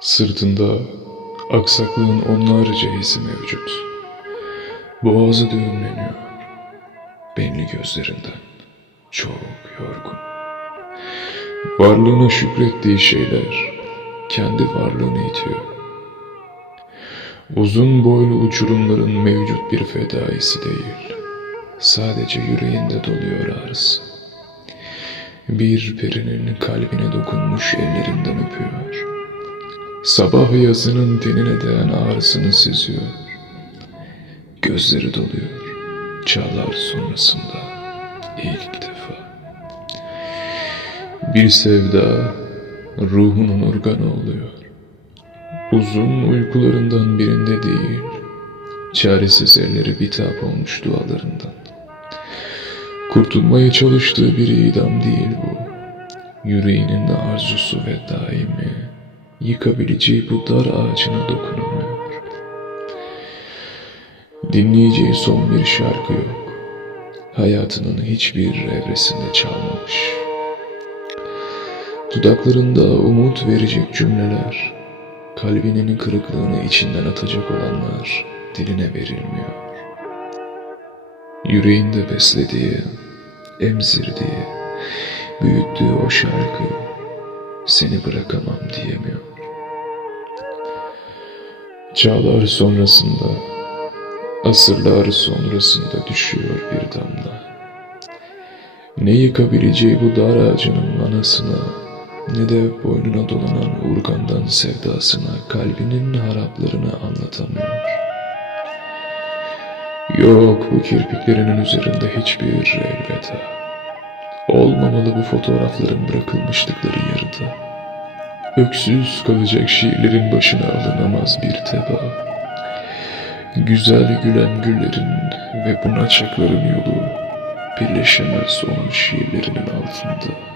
Sırtında aksaklığın onlarca izi mevcut. Boğazı düğümleniyor. Benli gözlerinden. Çok yorgun. Varlığına şükrettiği şeyler kendi varlığını itiyor. Uzun boylu uçurumların mevcut bir fedaisi değil. Sadece yüreğinde doluyor ağrısı. Bir perinin kalbine dokunmuş ellerinden öpüyor. Sabah yazının tenine değen ağrısını seziyor. Gözleri doluyor. Çağlar sonrasında ilk defa. Bir sevda ruhunun organı oluyor. Uzun uykularından birinde değil, çaresiz elleri bitap olmuş dualarından. Kurtulmaya çalıştığı bir idam değil bu. Yüreğinin arzusu ve daimi, yıkabileceği bu dar ağacına dokunamıyor. Dinleyeceği son bir şarkı yok. Hayatının hiçbir evresinde çalmamış. Dudaklarında umut verecek cümleler, kalbinin kırıklığını içinden atacak olanlar diline verilmiyor. Yüreğinde beslediği, emzirdiği, büyüttüğü o şarkı seni bırakamam diyemiyor. Çağlar sonrasında, asırlar sonrasında düşüyor bir damla. Ne yıkabileceği bu dar ağacının manasına, ne de boynuna dolanan urgandan sevdasına kalbinin haraplarını anlatamıyor. Yok bu kirpiklerinin üzerinde hiçbir elveda. Olmamalı bu fotoğrafların bırakılmışlıkları yarıda. Öksüz kalacak şiirlerin başına alınamaz bir teba. Güzel gülen güllerin ve bu naçakların yolu birleşemez onun şiirlerinin altında.